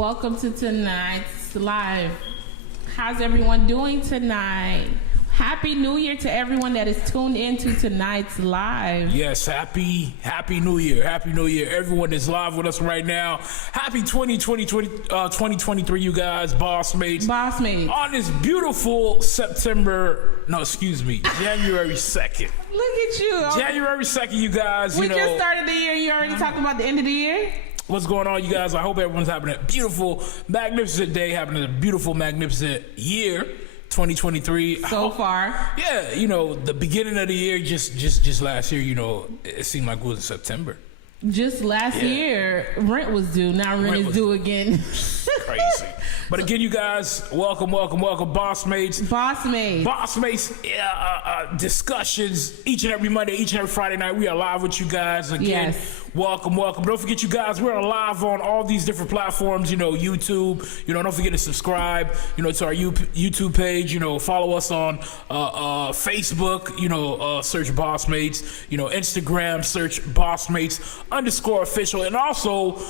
Welcome to tonight's live. How's everyone doing tonight? Happy New Year to everyone that is tuned into tonight's live. Yes, happy New Year. Happy New Year. Everyone is live with us right now. Happy 2023, you guys, BossMates. BossMates. On this beautiful January 2nd. Look at you. January 2nd, you guys. We just started the year. You already talking about the end of the year? What's going on, you guys? I hope everyone's having a beautiful, magnificent day, having a beautiful, magnificent year. 2023 so far. Yeah, the beginning of the year, just last year, it seemed like it was in September. Just last year, rent was due. Now rent is due again. Crazy. But again, you guys, welcome, BossMates. BossMates discussions each and every Monday, each and every Friday night. We are live with you guys again. Yes. Welcome. Don't forget, you guys, we're live on all these different platforms, YouTube. Don't forget to subscribe, to our YouTube page. Follow us on Facebook, search BossMates. Instagram, search BossMates_official. And also,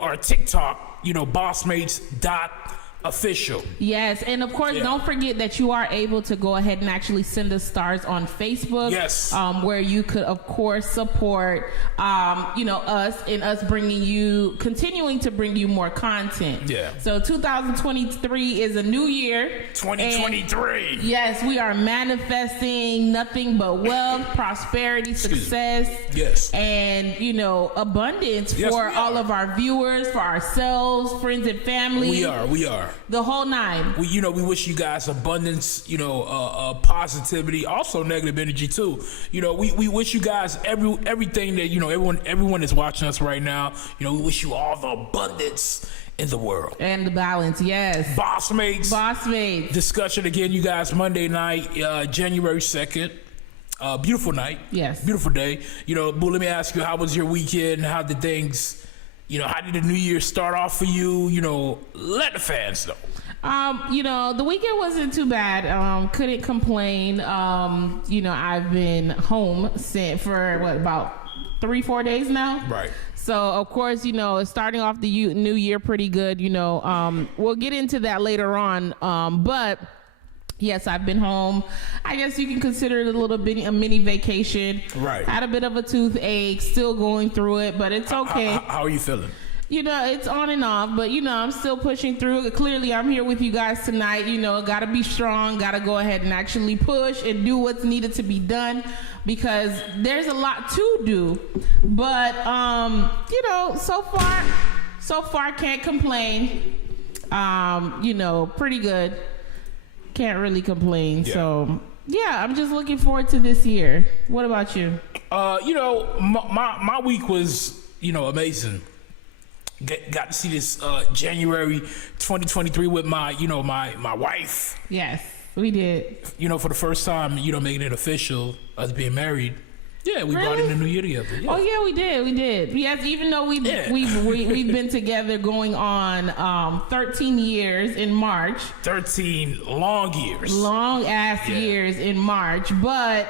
our TikTok, BossMates.official. Yes, and of course, don't forget that you are able to go ahead and actually send us stars on Facebook. Yes. Where you could, of course, support, us and us continuing to bring you more content. Yeah. So 2023 is a new year. 2023. Yes, we are manifesting nothing but wealth, prosperity, success. Yes. And, abundance for all of our viewers, for ourselves, friends and family. We are. The whole nine. We wish you guys abundance, positivity, also negative energy too. We wish you guys everything that, everyone is watching us right now. We wish you all the abundance in the world. And the balance, yes. BossMates. Discussion again, you guys, Monday night, January 2nd. Beautiful night. Yes. Beautiful day. Boo, let me ask you, how was your weekend? How did things... how did the new year start off for you? Let the fans know. The weekend wasn't too bad. Couldn't complain. I've been home for about 3-4 days now. Right. So, of course, it's starting off the new year pretty good. We'll get into that later on. But... yes, I've been home. I guess you can consider it a mini vacation. Right. Had a bit of a toothache, still going through it, but it's okay. How are you feeling? It's on and off, but I'm still pushing through. Clearly, I'm here with you guys tonight. Gotta be strong, gotta go ahead and actually push and do what's needed to be done, because there's a lot to do. But, so far can't complain. Pretty good. Can't really complain. Yeah. So I'm just looking forward to this year. What about you? My week was amazing. Got to see this January 2023 with my my wife. Yes, we did. For the first time, making it official, us being married. Yeah, we brought in the new year together. Yeah. Oh yeah, we did. Yes, even though we've been together going on 13 years in March. 13 long years. Long ass years in March, but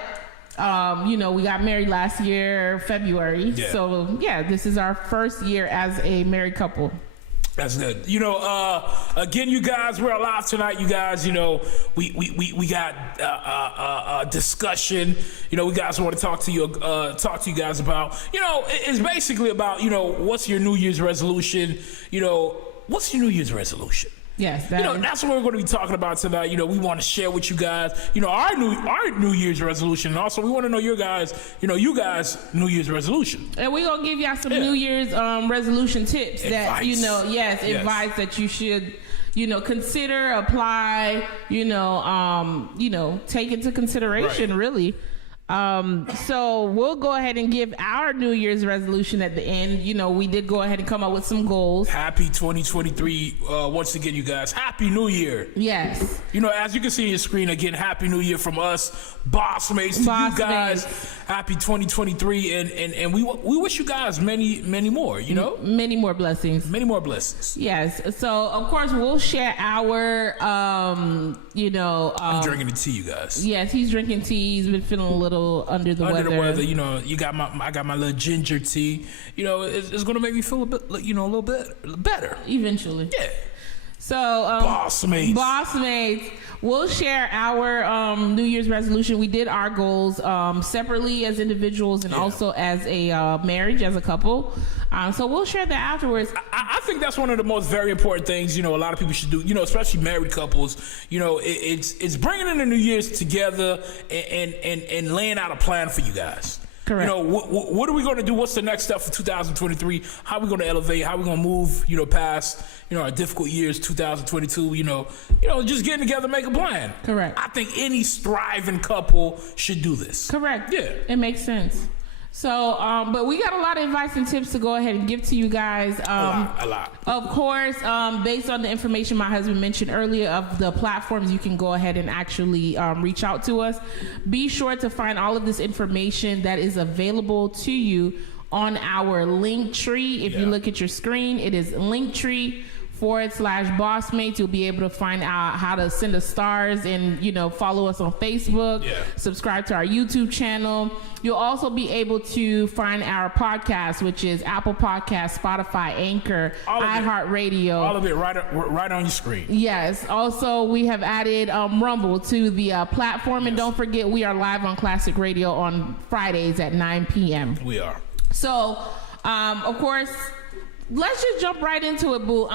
we got married last year, February. Yeah. So this is our first year as a married couple. That's good. Again, you guys, we're alive tonight. You guys, we got a discussion. We guys want to talk to you guys about. It's basically about what's your New Year's resolution. What's your New Year's resolution? Yes, that's what we're going to be talking about tonight. We want to share with you guys, our New Year's resolution, and also we want to know your guys, you guys' New Year's resolution. And we're gonna give y'all some New Year's resolution tips advice. that advice that you should consider, apply, take into consideration, really. So we'll go ahead and give our New Year's resolution at the end. We did go ahead and come up with some goals. Happy 2023. Once again, you guys, Happy New Year. Yes. As you can see on your screen, again, Happy New Year from us, BossMates, to you guys. Happy 2023. And we wish you guys many more, Many more blessings. Many more blessings. Yes. So, of course, we'll share our, I'm drinking the tea, you guys. Yes, he's drinking tea. He's been feeling a little little under the weather. You know, I got my little ginger tea. You know, it's gonna make me feel a bit, you know, a little bit better Eventually. Yeah. So, BossMates. We'll share our New Year's resolution. We did our goals separately as individuals and also as a marriage, as a couple. So we'll share that afterwards. I think that's one of the most very important things, you know, a lot of people should do, you know, especially married couples. You know, it's bringing in the New Year's together and laying out a plan for you guys. Correct. You know, what are we going to do? What's the next step for 2023? How are we going to elevate? How are we going to move, you know, past, you know, our difficult years, 2022, you know, just getting together, make a plan. Correct. I think any striving couple should do this. Correct. Yeah. It makes sense. So, but we got a lot of advice and tips to go ahead and give to you guys. A lot. Of course, based on the information my husband mentioned earlier of the platforms, you can go ahead and actually reach out to us. Be sure to find all of this information that is available to you on our Linktree. If you look at your screen, it is Linktree/BossMates. You'll be able to find out how to send us stars and, you know, follow us on Facebook, subscribe to our YouTube channel. You'll also be able to find our podcast, which is Apple Podcasts, Spotify, Anchor, iHeartRadio. All of it right on your screen. Yes. Also, we have added Rumble to the platform. And don't forget, we are live on Classic Radio on Fridays at 9 p.m. We are. So, of course, let's just jump right into it, boo.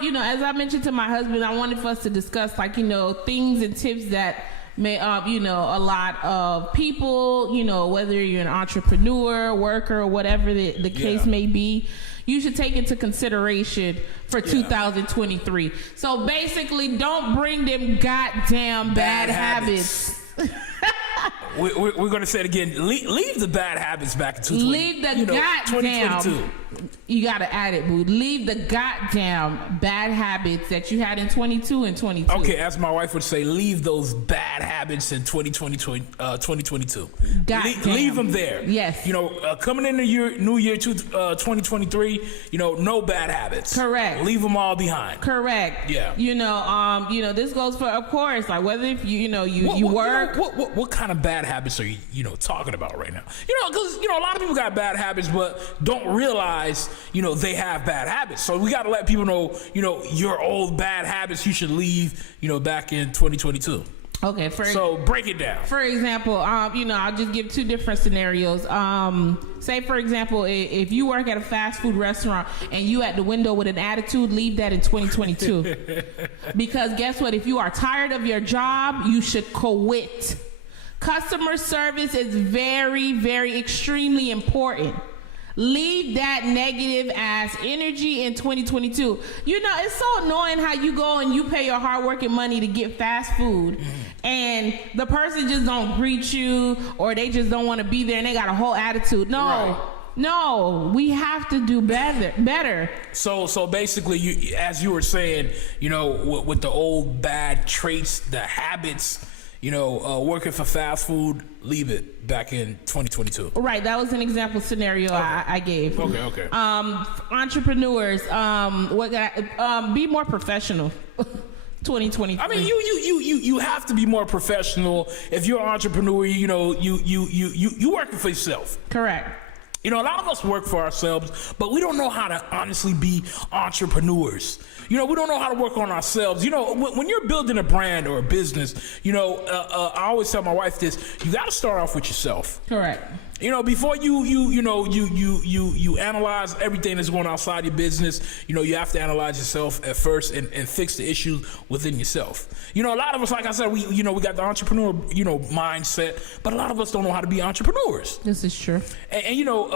You know, as I mentioned to my husband, I wanted for us to discuss, like, you know, things and tips that may, you know, a lot of people, you know, whether you're an entrepreneur, worker, whatever the case may be, you should take into consideration for 2023. So basically, don't bring them goddamn bad habits. We're going to say it again. Leave the bad habits back in 2022. Leave the goddamn. 2022. You got to add it, boo. Leave the goddamn bad habits that you had in 22 and 22. Okay, as my wife would say, leave those bad habits in 2022. Leave them there. Yes. You know, coming in the new year 2023, you know, no bad habits. Correct. Leave them all behind. Correct. Yeah. You know, this goes for, of course, like whether if you work. What kind of bad habits are you know, talking about right now? You know, because, you know, a lot of people got bad habits, but don't realize, you know, they have bad habits. So we got to let people know, you know, your old bad habits you should leave, you know, back in 2022. Okay. So break it down. For example, you know, I'll just give two different scenarios. Say, for example, if you work at a fast food restaurant and you at the window with an attitude, leave that in 2022. Because guess what? If you are tired of your job, you should quit. Customer service is very, very extremely important. Leave that negative ass energy in 2022. You know, it's so annoying how you go and you pay your hard-working money to get fast food, and the person just don't greet you, or they just don't want to be there, and they got a whole attitude. No, we have to do better. So basically, as you were saying, you know, with the old bad traits, the habits, you know, working for fast food, leave it back in 2022. Right, that was an example scenario I gave. Okay. Entrepreneurs, be more professional. 2023. I mean, you have to be more professional if you're an entrepreneur. You know, you working for yourself. Correct. You know, a lot of us work for ourselves, but we don't know how to honestly be entrepreneurs. You know, we don't know how to work on ourselves. You know, when you're building a brand or a business, you know, I always tell my wife this: you got to start off with yourself. Correct. You know, before you analyze everything that's going on outside your business, you know, you have to analyze yourself at first and fix the issues within yourself. You know, a lot of us, like I said, we got the entrepreneur, you know, mindset, but a lot of us don't know how to be entrepreneurs. This is true. And you know,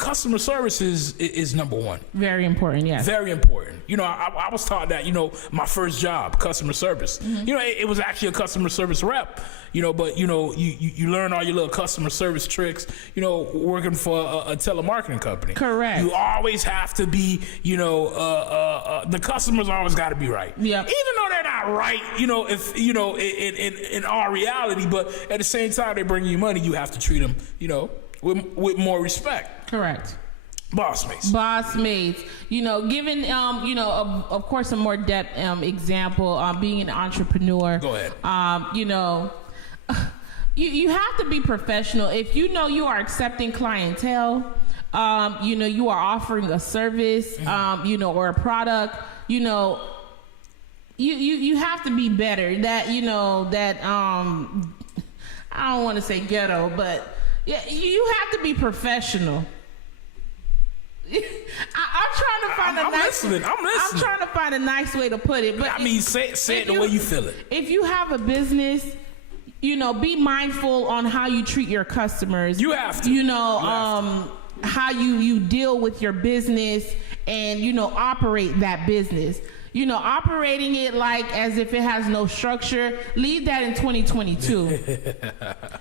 customer service is number one. Very important, yes. Very important. You know, I was taught that, you know, my first job, customer service. You know, it was actually a customer service rep. You know, but you know, you learn all your little customer service tricks, you know, working for a telemarketing company. Correct. You always have to be, you know, the customers always got to be right. Yeah. Even though they're not right, you know, if you know, in our reality, but at the same time they bring you money, you have to treat them, you know, with more respect. Correct. BossMates. You know, given you know, of course, a more depth example, being an entrepreneur. Go ahead. You know, You have to be professional. If you know you are accepting clientele, you are offering a service, or a product, you have to be better. That, I don't want to say ghetto, but yeah, you have to be professional. I'm trying to find I'm listening. I'm trying to find a nice way to put it. But say it the way you feel it. If you have a business, be mindful on how you treat your customers. You have to. How you deal with your business and, operate that business. Operating it like as if it has no structure, leave that in 2022.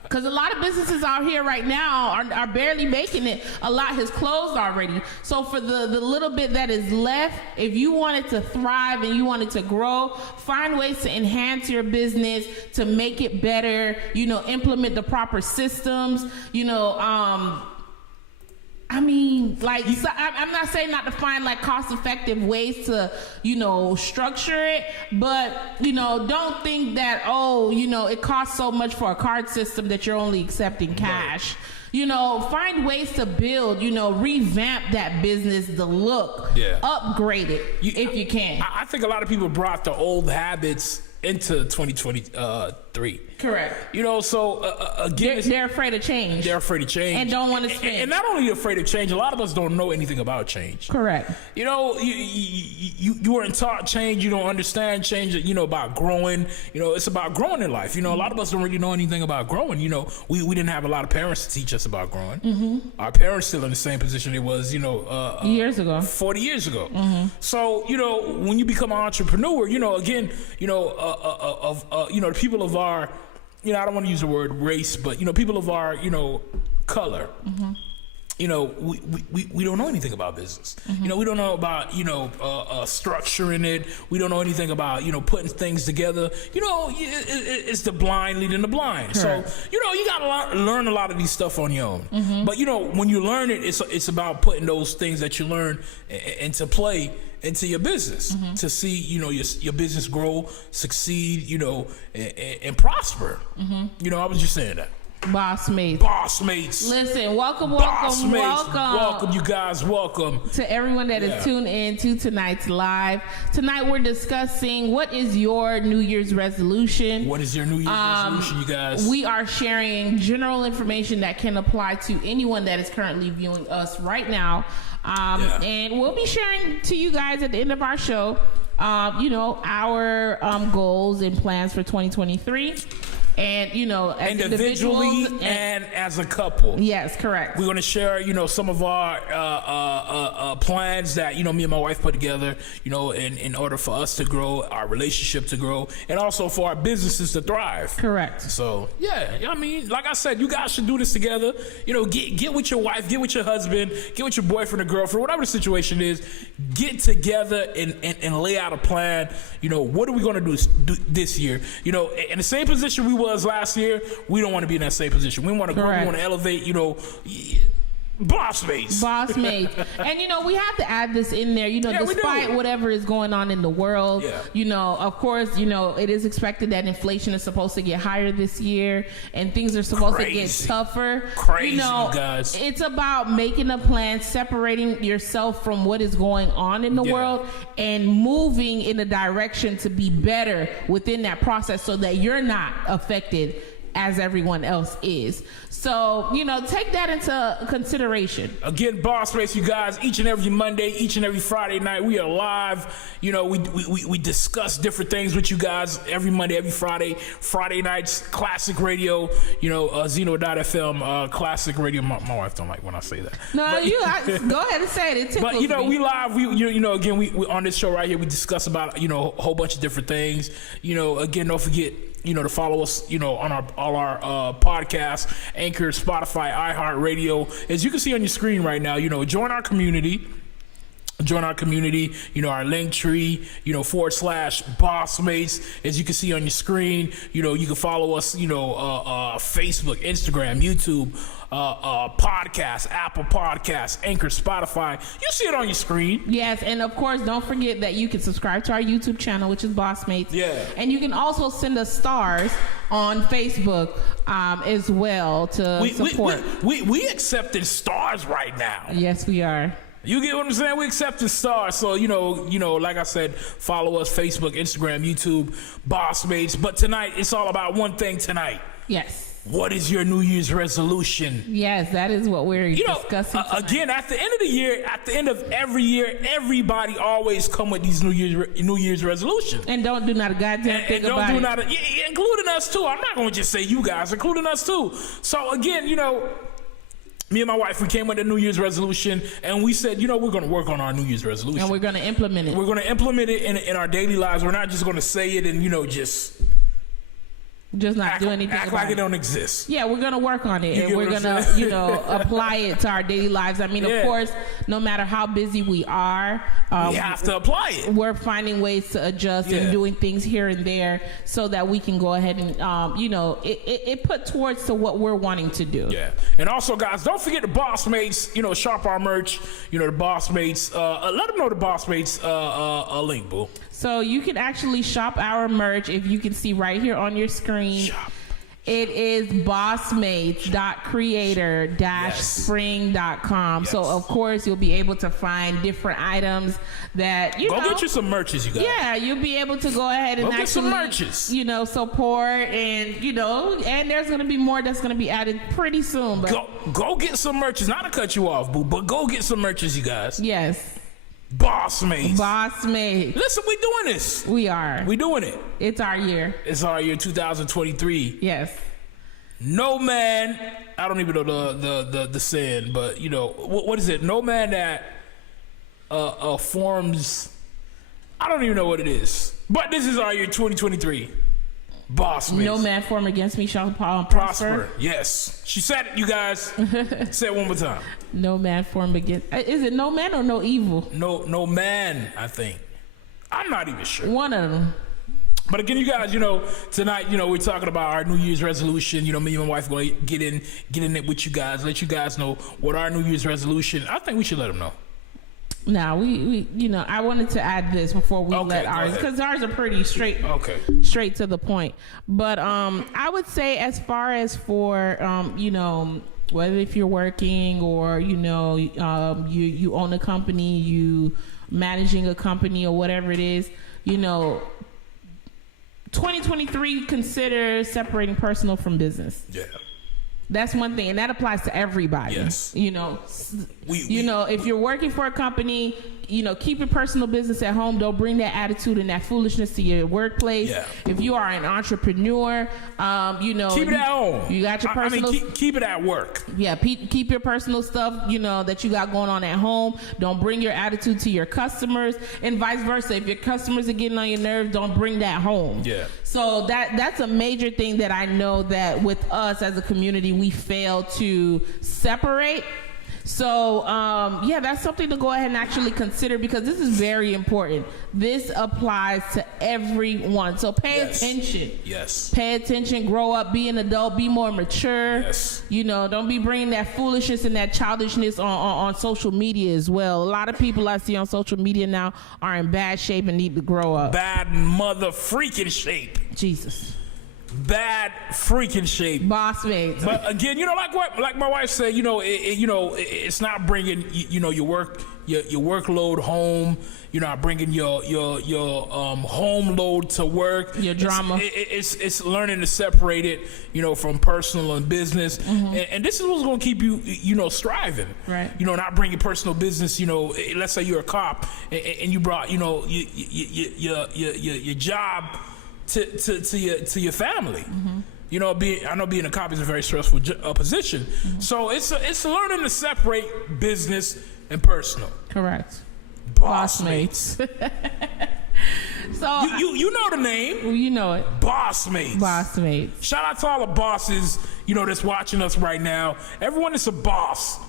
Because a lot of businesses out here right now are barely making it. A lot has closed already. So for the little bit that is left, if you want it to thrive and you want it to grow, find ways to enhance your business, to make it better, implement the proper systems, I'm not saying not to find cost-effective ways to, structure it, but, don't think that, it costs so much for a card system that you're only accepting cash. Right. Find ways to build, revamp that business, the look, upgrade it if you can. I think a lot of people brought the old habits into 2023. Correct. Again, they're afraid of change. They're afraid of change and don't want to spend. And not only afraid of change, a lot of us don't know anything about change. Correct. You weren't taught change. You don't understand change. About growing. It's about growing in life. A lot of us don't really know anything about growing. We didn't have a lot of parents to teach us about growing. Mm-hmm. Our parents still in the same position they was years ago, 40 years ago. Mm-hmm. So when you become an entrepreneur, the people of our I don't want to use the word race, but people of our color. Mm-hmm. We don't know anything about business. Mm-hmm. We don't know about structuring it. We don't know anything about putting things together. It's the blind leading the blind. Correct. So you gotta learn a lot of these stuff on your own. Mm-hmm. But when you learn it, it's about putting those things that you learn into play into your business, mm-hmm. to see your business grow, succeed, and prosper. Mm-hmm. I was just saying that. BossMates. Listen, welcome, you guys, welcome to everyone that is tuned in to tonight's live. Tonight we're discussing what is your New Year's resolution. What is your New Year's resolution, you guys? We are sharing general information that can apply to anyone that is currently viewing us right now. And we'll be sharing to you guys at the end of our show, our goals and plans for 2023. And, as individually and as a couple. Yes, correct. We're going to share, some of our plans that, me and my wife put together, in order for us to grow, our relationship to grow, and also for our businesses to thrive. Correct. So, like I said, you guys should do this together. Get with your wife, get with your husband, get with your boyfriend or girlfriend, whatever the situation is. Get together and lay out a plan. What are we going to do this year? In the same position we was last year, we don't want to be in that same position. We want to grow, we want to elevate, BossMates. And we have to add this in there, despite whatever is going on in the world, of course, it is expected that inflation is supposed to get higher this year and things are supposed to get tougher. Crazy, you guys. It's about making a plan, separating yourself from what is going on in the world and moving in a direction to be better within that process so that you're not affected as everyone else is. So, take that into consideration. Again, BossMates, you guys, each and every Monday, each and every Friday night, we are live. We discuss different things with you guys every Monday, every Friday. Friday nights, classic radio, Zeno.fm, classic radio. My wife don't like when I say that. No, go ahead and say it. It but, we live, again, we on this show right here, we discuss about, a whole bunch of different things. Again, don't forget, to follow us, on all our podcasts, Anchor, Spotify, iHeartRadio. As you can see on your screen right now, join our community. Join our community, our Linktree, /BossMates. As you can see on your screen, you can follow us, Facebook, Instagram, YouTube, podcasts, Apple Podcasts, Anchor, Spotify. You see it on your screen. Yes, and of course, don't forget that you can subscribe to our YouTube channel, which is BossMates. Yeah. And you can also send us stars on Facebook as well to support. We accepting stars right now. Yes, we are. You get what I'm saying? We accept the stars. So, like I said, follow us, Facebook, Instagram, YouTube, BossMates. But tonight, it's all about one thing tonight. Yes. What is your New Year's resolution? Yes, that is what we're discussing tonight. Again, at the end of the year, at the end of every year, everybody always come with these New Year's resolutions. And don't do not a goddamn thing about it. And don't do not, including us too. I'm not going to just say you guys, including us too. So again, me and my wife, we came with a New Year's resolution, and we said, we're going to work on our New Year's resolution. And we're going to implement it. We're going to implement it in our daily lives. We're not just going to say it and, just not do anything act about like it don't exist. Yeah, we're going to work on it. And we're going to, apply it to our daily lives. I mean, of course, no matter how busy we are, we have to apply it. We're finding ways to adjust and doing things here and there so that we can go ahead and, it put towards to what we're wanting to do. Yeah. And also, guys, don't forget the BossMates, shop our merch, the BossMates. Let them know the BossMates link, boo. So you can actually shop our merch if you can see right here on your screen. Shop. It is bossmates.creator-spring.com. Yes. So, of course, you'll be able to find different items that, Go get you some merches, you guys. Yeah, you'll be able to go ahead and Go actually, get some merches. Support and, and there's going to be more that's going to be added pretty soon. But Go get some merches. Not to cut you off, boo, but go get some merches, you guys. yes. BossMates. BossMates. Listen, we doing this. We are. We doing it. It's our year. It's our year 2023. Yes. No man, I don't even know the saying, but what is it? No man that forms, I don't even know what it is. But this is our year 2023. BossMates. No man formed against me shall prosper. Yes. She said it, you guys. Say it one more time. No man formed against. Is it no man or no evil? No man, I think. I'm not even sure. One of them. But again, you guys, tonight, we're talking about our New Year's resolution. Me and my wife going to get in it with you guys, let you guys know what our New Year's resolution. I think we should let them know. Now we I wanted to add this before we let ours, because ours are pretty straight to the point. But I would say, as far as for whether if you're working or you own a company, you managing a company or whatever it is, 2023, consider separating personal from business. Yeah. That's one thing, and that applies to everybody. Yes. If you're working for a company, keep your personal business at home. Don't bring that attitude and that foolishness to your workplace. Yeah. If you are an entrepreneur, keep it at home. You got your personal. Keep it at work. Yeah, keep your personal stuff, that you got going on at home. Don't bring your attitude to your customers, and vice versa. If your customers are getting on your nerves, don't bring that home. Yeah. So that's a major thing that I know that with us as a community, we fail to separate. So, that's something to go ahead and actually consider, because this is very important. This applies to everyone. So pay attention. Yes. Pay attention, grow up, be an adult, be more mature. Yes. Don't be bringing that foolishness and that childishness on social media as well. A lot of people I see on social media now are in bad shape and need to grow up. Bad mother freaking shape. Jesus. Bad freaking shape. BossMates. But again, like my wife said, it's not bringing your workload home. You're not bringing your home load to work. Your drama. It's learning to separate it, from personal and business. Mm-hmm. And this is what's going to keep you, striving. Right. Not bringing personal business. Let's say you're a cop and you brought, your job to your family. Mm-hmm. I know being a cop is a very stressful position. Mm-hmm. So it's learning to separate business and personal. Correct. BossMates. So you know the name. Well, you know it. BossMates. BossMates. Shout out to all the bosses, that's watching us right now. Everyone that's a boss,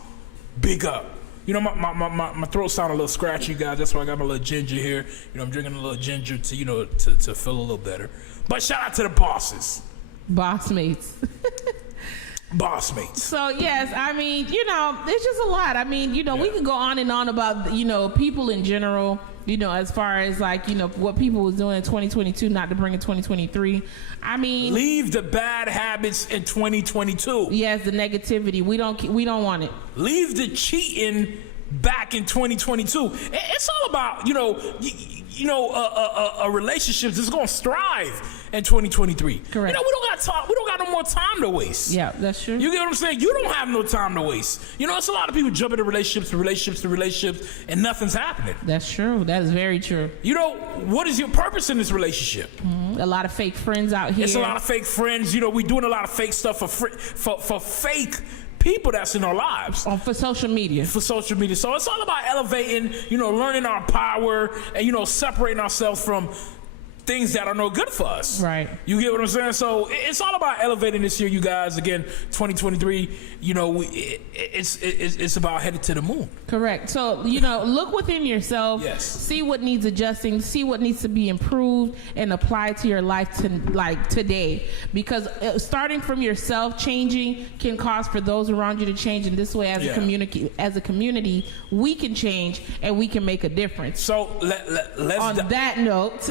big up. You know, my throat sound a little scratchy, guys. That's why I got my little ginger here. You know, I'm drinking a little ginger to, you know, to feel a little better. But shout out to the bosses. BossMates. BossMates. So yes, I mean, you know, it's just a lot. I mean, you know, we can go on and on about, you know, people in general, you know, as far as like, you know, what people was doing in 2022, not to bring in 2023. I mean, leave the bad habits in 2022. Yes, the negativity. We don't want it. Leave the cheating back in 2022. It's all about, you know, a relationship that's gonna strive in 2023. Correct. You know, we don't got no more time to waste. Yeah, that's true. You get what I'm saying? You don't have no time to waste. You know, it's a lot of people jump into relationships, and nothing's happening. That's true. That is very true. You know, what is your purpose in this relationship? A lot of fake friends out here. It's a lot of fake friends. You know, we doing a lot of fake stuff for fake people that's in our lives. For social media. For social media. So it's all about elevating, you know, learning our power and, you know, separating ourselves from things that are no good for us. Right. You get what I'm saying? So it's all about elevating this year, you guys. Again, 2023, you know, it's about headed to the moon. Correct. So, you know, look within yourself. Yes. See what needs adjusting. See what needs to be improved and apply to your life today. Because starting from yourself, changing can cause for those around you to change. And this way, as a community, we can change and we can make a difference. So that note,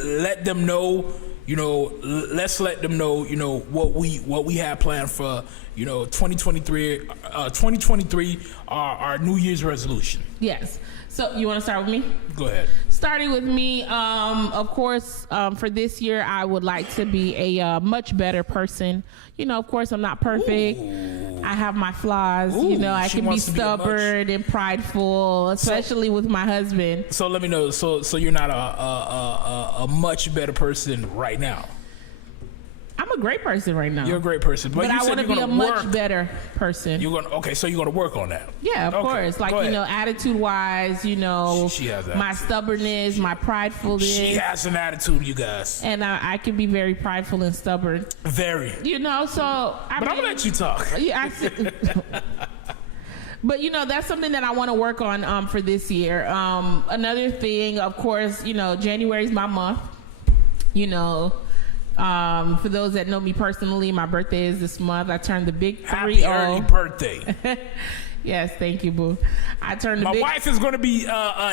let them know, you know, let's let them know, you know, what we have planned for, you know, 2023, our New Year's resolution. Yes. So you want to start with me? Go ahead. Starting with me, of course, for this year, I would like to be a much better person. You know, of course, I'm not perfect. Ooh. I have my flaws. Ooh, you know, I can be stubborn and prideful, especially with my husband. So let me know. So you're not a much better person right now. I'm a great person right now. You're a great person, but I want to be a much better person. So you're gonna work on that. Yeah, of course. Like, you know, attitude-wise, you know, she has that. My stubbornness, my pridefulness. She has an attitude, you guys. And I can be very prideful and stubborn. Very. You know, so I'm gonna let you talk. Yeah, I see. But, you know, that's something that I want to work on for this year. Another thing, of course, you know, January is my month. You know. For those that know me personally, my birthday is this month. I turned the big 30. Happy early birthday. Yes, thank you, boo. I turned the My wife is going to be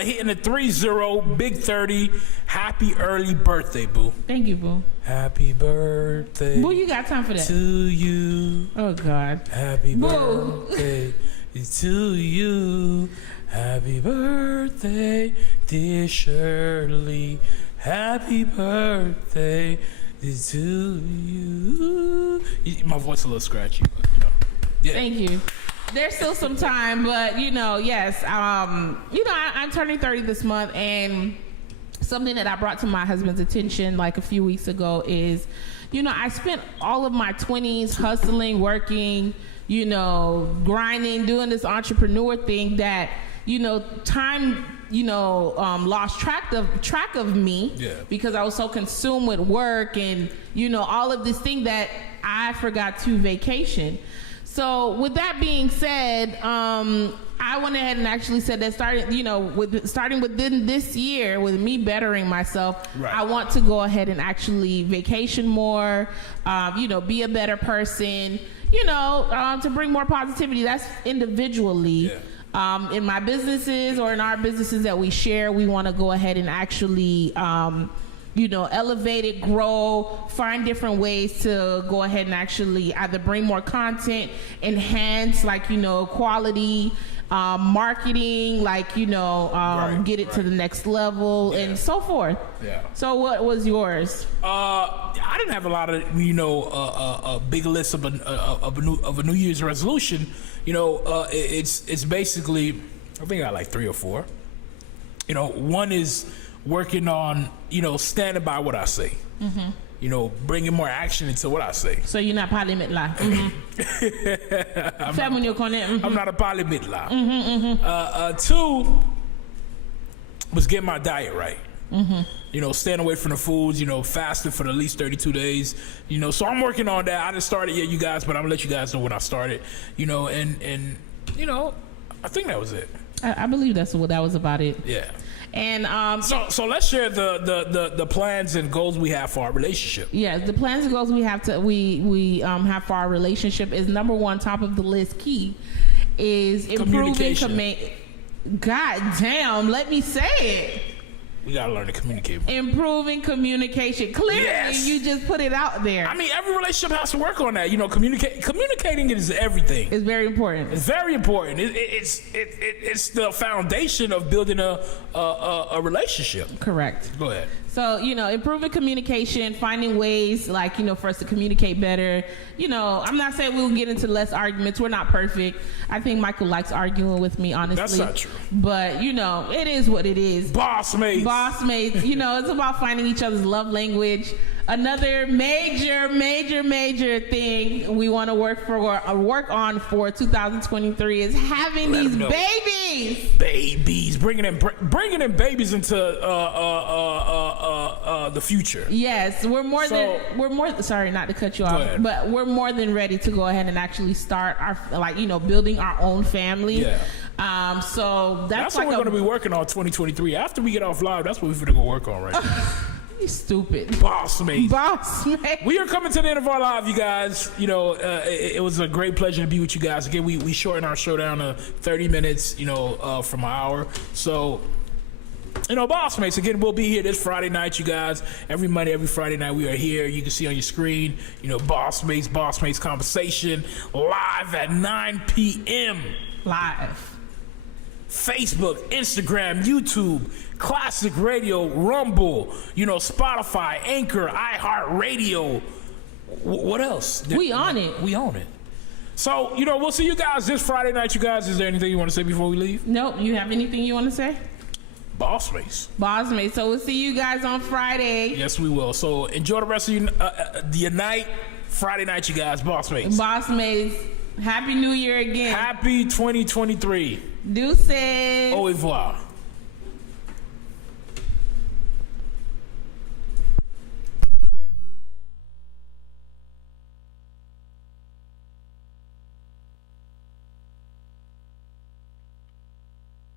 hitting a 30, big 30. Happy early birthday, boo. Thank you, boo. Happy birthday. Boo, you got time for that? To you. Oh, God. Happy birthday to you. Happy birthday, dear Shirley. Happy birthday to you. My voice a little scratchy, but you know. Yeah. Thank you. There's still some time, but you know, yes. You know, I'm turning 30 this month, and something that I brought to my husband's attention like a few weeks ago is, you know, I spent all of my 20s hustling, working, you know, grinding, doing this entrepreneur thing that, you know, time, you know, lost track of me because I was so consumed with work and, you know, all of this thing that I forgot to vacation. So with that being said, I went ahead and actually said that starting within this year, with me bettering myself, I want to go ahead and actually vacation more, you know, be a better person, you know, to bring more positivity. That's individually. Yeah. In my businesses or in our businesses that we share, we want to go ahead and actually, you know, elevate it, grow, find different ways to go ahead and actually either bring more content, enhance, like, you know, quality, marketing, like, you know, get it to the next level and so forth. Yeah. So what was yours? I didn't have a lot of, you know, a big list of a New Year's resolution. You know, it's basically, I think I got like 3 or 4. You know, one is working on, you know, standing by what I say. Mm-hmm. You know, bringing more action into what I say. So you're not parliament la. I'm not a parliament la. 2 was getting my diet right. Mm-hmm. You know, staying away from the foods, you know, fasting for at least 32 days. You know, so I'm working on that. I didn't start it yet, you guys, but I'm gonna let you guys know when I started. You know, and you know, I think that was it. I believe that was about it. Yeah. And so let's share the plans and goals we have for our relationship. Yeah, the plans and goals we have have for our relationship is number one, top of the list, key is improving God damn, let me say it. We gotta learn to communicate. Improving communication. Clearly, yes. You just put it out there. I mean, every relationship has to work on that. You know, communicating is everything. It's very important. It's very important. It's the foundation of building a relationship. Correct. Go ahead. So, improving communication, finding ways for us to communicate better. I'm not saying we'll get into less arguments. We're not perfect. I think Michael likes arguing with me, honestly. That's not true. But, it is what it is. BossMates. BossMates. It's about finding each other's love language. Another major thing we want to work on for 2023 is having these babies. Babies, bringing in babies into the future. Yes, we're more. Sorry, not to cut you off, but we're more than ready to go ahead and actually start our building our own family. Yeah. So that's what we're going to be working on 2023. After we get off live, that's what we're going to go work on right now. You stupid. BossMates. We are coming to the end of our live, you guys. It was a great pleasure to be with you guys. Again, we shortened our show down to 30 minutes, from an hour. So, BossMates, again, we'll be here this Friday night, you guys. Every Monday, every Friday night, we are here. You can see on your screen, BossMates Conversation, live at 9 p.m. Live. Facebook, Instagram, YouTube, Classic Radio, Rumble, Spotify, Anchor, iHeartRadio. What else? We on it. So, we'll see you guys this Friday night, you guys. Is there anything you want to say before we leave? Nope. You have anything you want to say? BossMates. So we'll see you guys on Friday. Yes, we will. So enjoy the rest of your night. Friday night, you guys. BossMates. Happy New Year again. Happy 2023. Deuces. Au revoir.